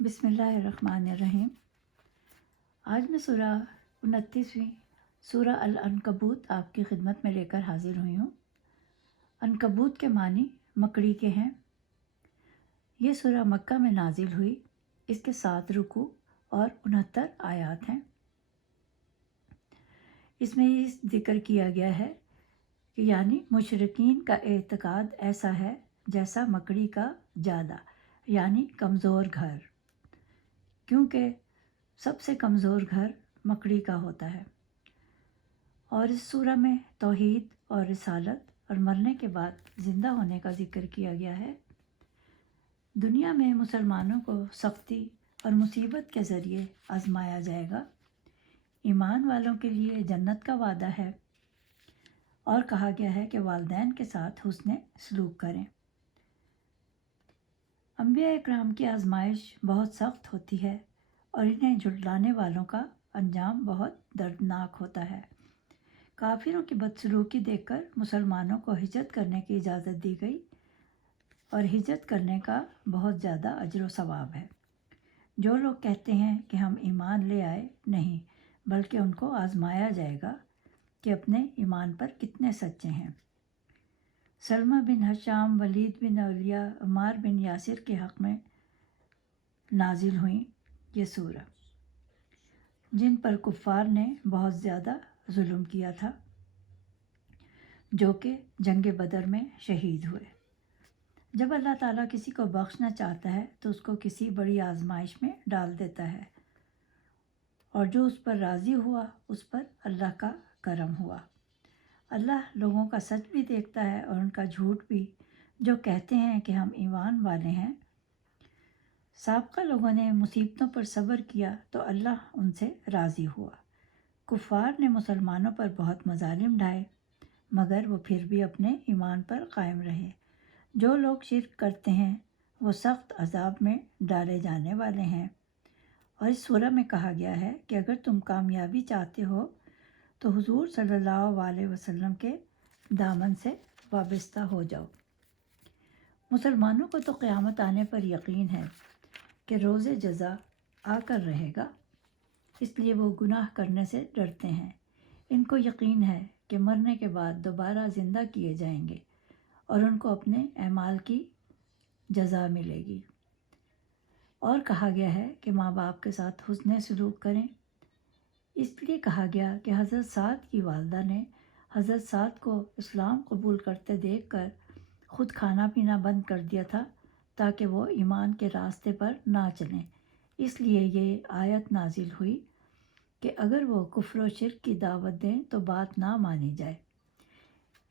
بسم اللہ الرحمن الرحیم۔ آج میں سورہ 29ویں سورہ العنکبوت آپ کی خدمت میں لے کر حاضر ہوئی ہوں۔ عنکبوت کے معنی مکڑی کے ہیں۔ یہ سورہ مکہ میں نازل ہوئی۔ اس کے 7 رکوع اور 69 آیات ہیں۔ اس میں یہ ذکر کیا گیا ہے کہ یعنی مشرکین کا اعتقاد ایسا ہے جیسا مکڑی کا جالا، یعنی کمزور گھر، کیونکہ سب سے کمزور گھر مکڑی کا ہوتا ہے۔ اور اس سورہ میں توحید اور رسالت اور مرنے کے بعد زندہ ہونے کا ذکر کیا گیا ہے۔ دنیا میں مسلمانوں کو سختی اور مصیبت کے ذریعے آزمایا جائے گا۔ ایمان والوں کے لیے جنت کا وعدہ ہے، اور کہا گیا ہے کہ والدین کے ساتھ حسن سلوک کریں۔ انبیاء اکرام کی آزمائش بہت سخت ہوتی ہے اور انہیں جھٹلانے والوں کا انجام بہت دردناک ہوتا ہے۔ کافروں کی بدسلوکی دیکھ کر مسلمانوں کو ہجرت کرنے کی اجازت دی گئی، اور ہجرت کرنے کا بہت زیادہ اجر و ثواب ہے۔ جو لوگ کہتے ہیں کہ ہم ایمان لے آئے، نہیں بلکہ ان کو آزمایا جائے گا کہ اپنے ایمان پر کتنے سچے ہیں۔ سلمہ بن ہشام، ولید بن اولیہ، عمار بن یاسر کے حق میں نازل ہوئیں یہ سورہ، جن پر کفار نے بہت زیادہ ظلم کیا تھا، جو کہ جنگ بدر میں شہید ہوئے۔ جب اللہ تعالیٰ کسی کو بخشنا چاہتا ہے تو اس کو کسی بڑی آزمائش میں ڈال دیتا ہے، اور جو اس پر راضی ہوا اس پر اللہ کا کرم ہوا۔ اللہ لوگوں کا سچ بھی دیکھتا ہے اور ان کا جھوٹ بھی، جو کہتے ہیں کہ ہم ایمان والے ہیں۔ سابقہ لوگوں نے مصیبتوں پر صبر کیا تو اللہ ان سے راضی ہوا۔ کفار نے مسلمانوں پر بہت مظالم ڈھائے، مگر وہ پھر بھی اپنے ایمان پر قائم رہے۔ جو لوگ شرک کرتے ہیں وہ سخت عذاب میں ڈالے جانے والے ہیں۔ اور اس سورہ میں کہا گیا ہے کہ اگر تم کامیابی چاہتے ہو تو حضور صلی اللہ علیہ وسلم کے دامن سے وابستہ ہو جاؤ۔ مسلمانوں کو تو قیامت آنے پر یقین ہے کہ روز جزا آ کر رہے گا، اس لیے وہ گناہ کرنے سے ڈرتے ہیں۔ ان کو یقین ہے کہ مرنے کے بعد دوبارہ زندہ کیے جائیں گے اور ان کو اپنے اعمال کی جزا ملے گی۔ اور کہا گیا ہے کہ ماں باپ کے ساتھ حسن سلوک کریں۔ اس لیے کہا گیا کہ حضرت سعد کی والدہ نے حضرت سعد کو اسلام قبول کرتے دیکھ کر خود کھانا پینا بند کر دیا تھا تاکہ وہ ایمان کے راستے پر نہ چلیں۔ اس لیے یہ آیت نازل ہوئی کہ اگر وہ کفر و شرک کی دعوت دیں تو بات نہ مانی جائے۔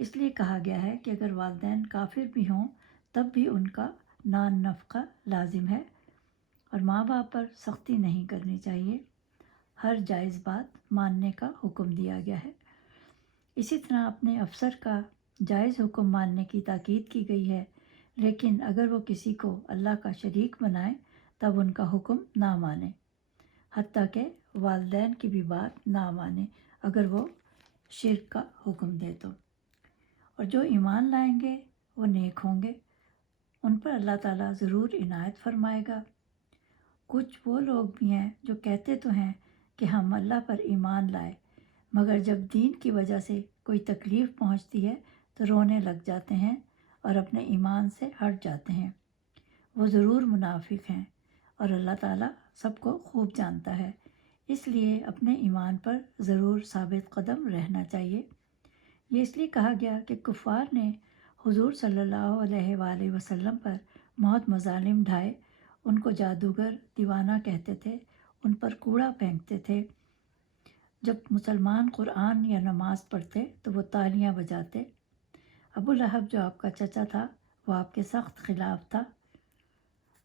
اس لیے کہا گیا ہے کہ اگر والدین کافر بھی ہوں تب بھی ان کا نان نفقہ لازم ہے، اور ماں باپ پر سختی نہیں کرنی چاہیے۔ ہر جائز بات ماننے کا حکم دیا گیا ہے۔ اسی طرح اپنے افسر کا جائز حکم ماننے کی تاکید کی گئی ہے، لیکن اگر وہ کسی کو اللہ کا شریک بنائے تب ان کا حکم نہ مانے، حتیٰ کہ والدین کی بھی بات نہ مانے اگر وہ شرک کا حکم دے تو۔ اور جو ایمان لائیں گے وہ نیک ہوں گے، ان پر اللہ تعالیٰ ضرور عنایت فرمائے گا۔ کچھ وہ لوگ بھی ہیں جو کہتے تو ہیں کہ ہم اللہ پر ایمان لائے، مگر جب دین کی وجہ سے کوئی تکلیف پہنچتی ہے تو رونے لگ جاتے ہیں اور اپنے ایمان سے ہٹ جاتے ہیں۔ وہ ضرور منافق ہیں، اور اللہ تعالیٰ سب کو خوب جانتا ہے، اس لیے اپنے ایمان پر ضرور ثابت قدم رہنا چاہیے۔ یہ اس لیے کہا گیا کہ کفار نے حضور صلی اللہ علیہ وآلہ وسلم پر بہت مظالم ڈھائے، ان کو جادوگر، دیوانہ کہتے تھے، ان پر کوڑا پھینکتے تھے۔ جب مسلمان قرآن یا نماز پڑھتے تو وہ تالیاں بجاتے۔ ابو لہب جو آپ کا چچا تھا وہ آپ کے سخت خلاف تھا۔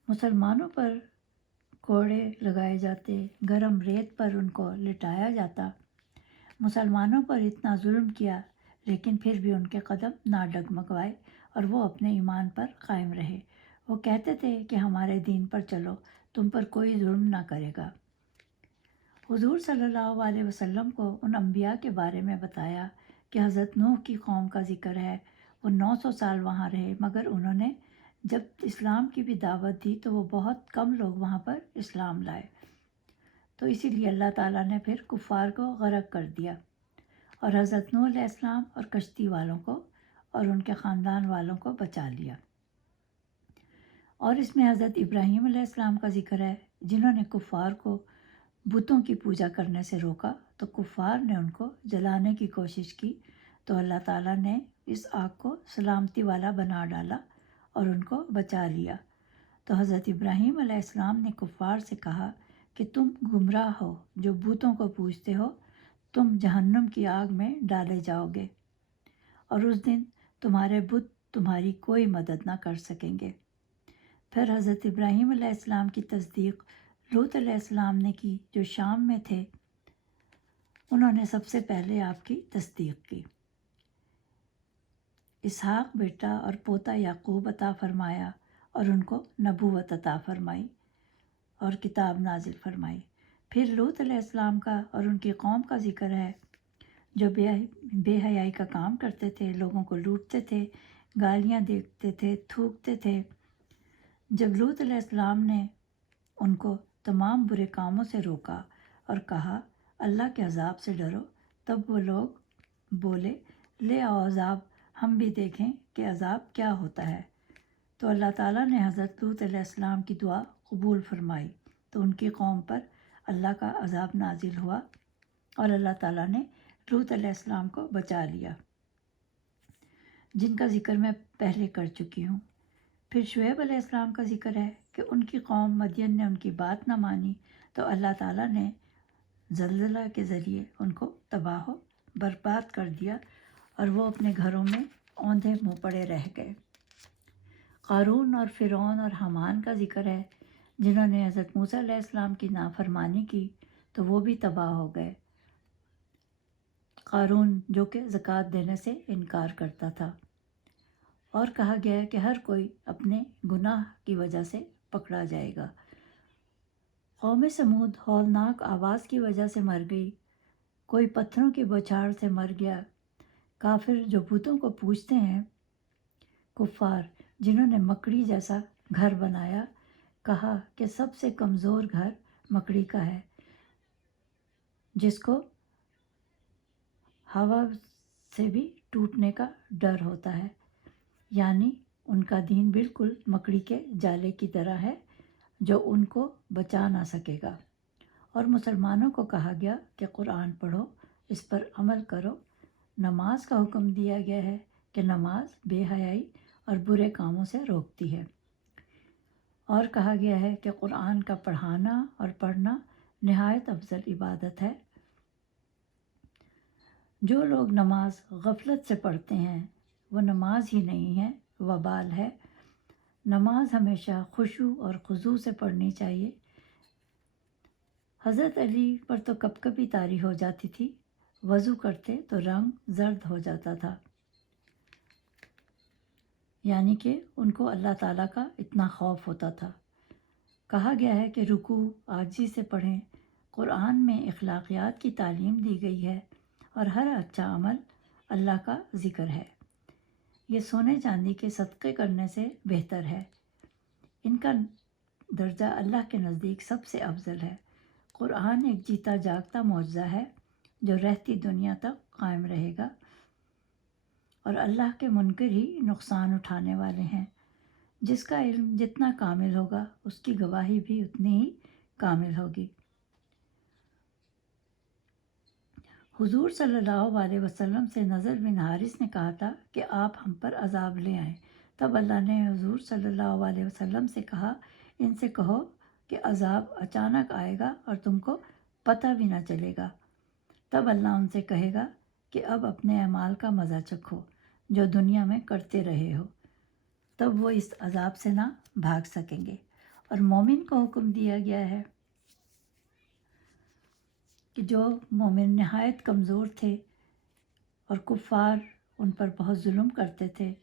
مسلمانوں پر کوڑے لگائے جاتے، گرم ریت پر ان کو لٹایا جاتا۔ مسلمانوں پر اتنا ظلم کیا لیکن پھر بھی ان کے قدم نہ ڈگمگائے اور وہ اپنے ایمان پر قائم رہے۔ وہ کہتے تھے کہ ہمارے دین پر چلو، تم پر کوئی ظلم نہ کرے گا۔ حضور صلی اللہ علیہ وسلم کو ان انبیاء کے بارے میں بتایا کہ حضرت نوح کی قوم کا ذکر ہے۔ وہ 900 سال وہاں رہے مگر انہوں نے جب اسلام کی بھی دعوت دی تو وہ بہت کم لوگ وہاں پر اسلام لائے، تو اسی لیے اللہ تعالیٰ نے پھر کفار کو غرق کر دیا اور حضرت نوح علیہ السلام اور کشتی والوں کو اور ان کے خاندان والوں کو بچا لیا۔ اور اس میں حضرت ابراہیم علیہ السلام کا ذکر ہے، جنہوں نے کفار کو بتوں کی پوجا کرنے سے روکا، تو کفار نے ان کو جلانے کی کوشش کی، تو اللہ تعالیٰ نے اس آگ کو سلامتی والا بنا ڈالا اور ان کو بچا لیا۔ تو حضرت ابراہیم علیہ السلام نے کفار سے کہا کہ تم گمراہ ہو جو بتوں کو پوجتے ہو، تم جہنم کی آگ میں ڈالے جاؤ گے، اور اس دن تمہارے بت تمہاری کوئی مدد نہ کر سکیں گے۔ پھر حضرت ابراہیم علیہ السلام کی تصدیق لوط علیہ السلام نے کی، جو شام میں تھے، انہوں نے سب سے پہلے آپ کی تصدیق کی۔ اسحاق بیٹا اور پوتا یعقوب عطا فرمایا اور ان کو نبوت عطا فرمائی اور کتاب نازل فرمائی۔ پھر لوط علیہ السلام کا اور ان کی قوم کا ذکر ہے، جو بے حیائی کا کام کرتے تھے، لوگوں کو لوٹتے تھے، گالیاں دیتے تھے، تھوکتے تھے۔ جب لوط علیہ السلام نے ان کو تمام برے کاموں سے روکا اور کہا اللہ کے عذاب سے ڈرو، تب وہ لوگ بولے لے آؤ عذاب، ہم بھی دیکھیں کہ عذاب کیا ہوتا ہے۔ تو اللہ تعالیٰ نے حضرت لوط علیہ السلام کی دعا قبول فرمائی، تو ان کی قوم پر اللہ کا عذاب نازل ہوا اور اللہ تعالیٰ نے لوط علیہ السلام کو بچا لیا، جن کا ذکر میں پہلے کر چکی ہوں۔ پھر شعیب علیہ السلام کا ذکر ہے کہ ان کی قوم مدین نے ان کی بات نہ مانی، تو اللہ تعالیٰ نے زلزلہ کے ذریعے ان کو تباہ و برباد کر دیا اور وہ اپنے گھروں میں اوندھے منہ پڑے رہ گئے۔ قارون اور فرعون اور حامان کا ذکر ہے، جنہوں نے حضرت موسیٰ علیہ السلام کی نافرمانی کی، تو وہ بھی تباہ ہو گئے۔ قارون جو کہ زکوٰۃ دینے سے انکار کرتا تھا، اور کہا گیا ہے کہ ہر کوئی اپنے گناہ کی وجہ سے پکڑا جائے گا۔ قوم سمود ہولناک آواز کی وجہ سے مر گئی، کوئی پتھروں کی بوچھاڑ سے مر گیا۔ کافر جو بتوں کو پوجتے ہیں، کفار جنہوں نے مکڑی جیسا گھر بنایا، کہا کہ سب سے کمزور گھر مکڑی کا ہے، جس کو ہوا سے بھی ٹوٹنے کا ڈر ہوتا ہے، یعنی ان کا دین بالکل مکڑی کے جالے کی طرح ہے جو ان کو بچا نہ سکے گا۔ اور مسلمانوں کو کہا گیا کہ قرآن پڑھو، اس پر عمل کرو۔ نماز کا حکم دیا گیا ہے کہ نماز بے حیائی اور برے کاموں سے روکتی ہے، اور کہا گیا ہے کہ قرآن کا پڑھانا اور پڑھنا نہایت افضل عبادت ہے۔ جو لوگ نماز غفلت سے پڑھتے ہیں، وہ نماز ہی نہیں ہے، وبال ہے۔ نماز ہمیشہ خشوع اور خضوع سے پڑھنی چاہیے۔ حضرت علی پر تو کب کبھی طاری ہو جاتی تھی، وضو کرتے تو رنگ زرد ہو جاتا تھا، یعنی کہ ان کو اللہ تعالیٰ کا اتنا خوف ہوتا تھا۔ کہا گیا ہے کہ رکوع عاجزی سے پڑھیں۔ قرآن میں اخلاقیات کی تعلیم دی گئی ہے، اور ہر اچھا عمل اللہ کا ذکر ہے۔ یہ سونے چاندی کے صدقے کرنے سے بہتر ہے، ان کا درجہ اللہ کے نزدیک سب سے افضل ہے۔ قرآن ایک جیتا جاگتا معجزہ ہے جو رہتی دنیا تک قائم رہے گا، اور اللہ کے منکر ہی نقصان اٹھانے والے ہیں۔ جس کا علم جتنا کامل ہوگا، اس کی گواہی بھی اتنی ہی کامل ہوگی۔ حضور صلی اللہ علیہ وسلم سے نضر بن حارث نے کہا تھا کہ آپ ہم پر عذاب لے آئیں، تب اللہ نے حضور صلی اللہ علیہ وسلم سے کہا ان سے کہو کہ عذاب اچانک آئے گا اور تم کو پتہ بھی نہ چلے گا۔ تب اللہ ان سے کہے گا کہ اب اپنے اعمال کا مزہ چکھو جو دنیا میں کرتے رہے ہو، تب وہ اس عذاب سے نہ بھاگ سکیں گے۔ اور مومن کو حکم دیا گیا ہے کہ جو مومن نہایت کمزور تھے اور کفار ان پر بہت ظلم کرتے تھے،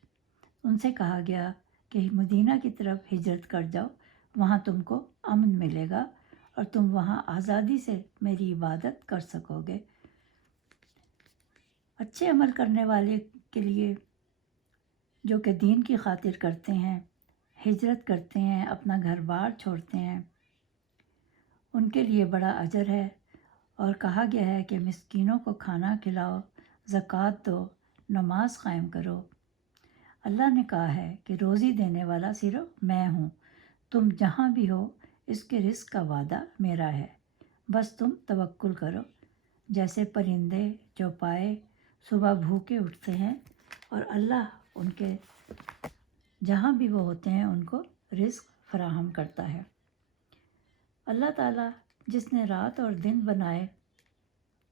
ان سے کہا گیا کہ مدینہ کی طرف ہجرت کر جاؤ، وہاں تم کو امن ملے گا اور تم وہاں آزادی سے میری عبادت کر سکو گے۔ اچھے عمل کرنے والے کے لیے جو کہ دین کی خاطر کرتے ہیں، ہجرت کرتے ہیں، اپنا گھر بار چھوڑتے ہیں، ان کے لیے بڑا اجر ہے۔ اور کہا گیا ہے کہ مسکینوں کو کھانا کھلاؤ، زکوٰۃ دو، نماز قائم کرو۔ اللہ نے کہا ہے کہ روزی دینے والا صرف میں ہوں، تم جہاں بھی ہو اس کے رزق کا وعدہ میرا ہے، بس تم توکل کرو۔ جیسے پرندے چوپائے صبح بھوکے اٹھتے ہیں اور اللہ ان کے جہاں بھی وہ ہوتے ہیں ان کو رزق فراہم کرتا ہے۔ اللہ تعالیٰ جس نے رات اور دن بنائے،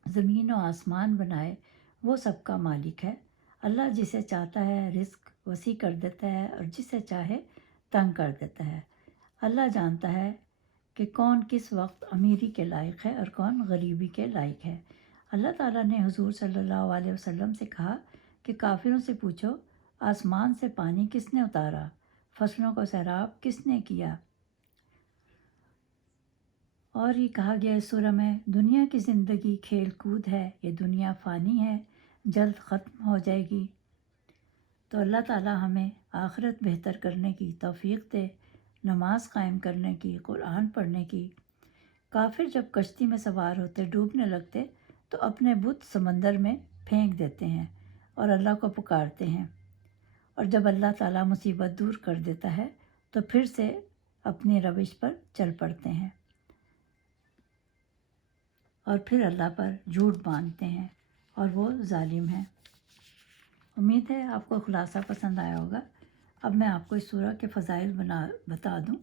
زمین و آسمان بنائے، وہ سب کا مالک ہے۔ اللہ جسے چاہتا ہے رزق وسیع کر دیتا ہے اور جسے چاہے تنگ کر دیتا ہے۔ اللہ جانتا ہے کہ کون کس وقت امیری کے لائق ہے اور کون غریبی کے لائق ہے۔ اللہ تعالیٰ نے حضور صلی اللہ علیہ وسلم سے کہا کہ کافروں سے پوچھو، آسمان سے پانی کس نے اتارا، فصلوں کو سیراب کس نے کیا؟ اور یہ کہا گیا اس سورہ میں، دنیا کی زندگی کھیل کود ہے، یہ دنیا فانی ہے، جلد ختم ہو جائے گی۔ تو اللہ تعالیٰ ہمیں آخرت بہتر کرنے کی توفیق دے، نماز قائم کرنے کی، قرآن پڑھنے کی۔ کافر جب کشتی میں سوار ہوتے ڈوبنے لگتے تو اپنے بت سمندر میں پھینک دیتے ہیں اور اللہ کو پکارتے ہیں، اور جب اللہ تعالیٰ مصیبت دور کر دیتا ہے تو پھر سے اپنی روش پر چل پڑتے ہیں اور پھر اللہ پر جھوٹ باندھتے ہیں اور وہ ظالم ہیں۔ امید ہے آپ کو خلاصہ پسند آیا ہوگا۔ اب میں آپ کو اس سورہ کے فضائل بتا دوں۔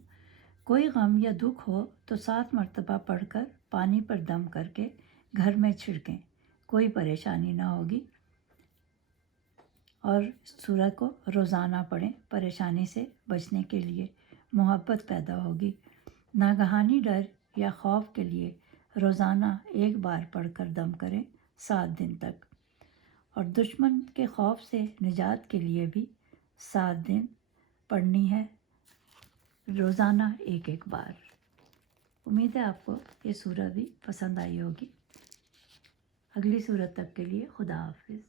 کوئی غم یا دکھ ہو تو 7 مرتبہ پڑھ کر پانی پر دم کر کے گھر میں چھڑکیں، کوئی پریشانی نہ ہوگی۔ اور سورہ کو روزانہ پڑھیں، پریشانی سے بچنے کے لیے محبت پیدا ہوگی۔ ناگہانی ڈر یا خوف کے لیے روزانہ 1 بار پڑھ کر دم کریں 7 دن تک، اور دشمن کے خوف سے نجات کے لیے بھی 7 دن پڑھنی ہے، روزانہ 1 بار۔ امید ہے آپ کو یہ سورہ بھی پسند آئی ہوگی۔ اگلی سورت تک کے لیے خدا حافظ۔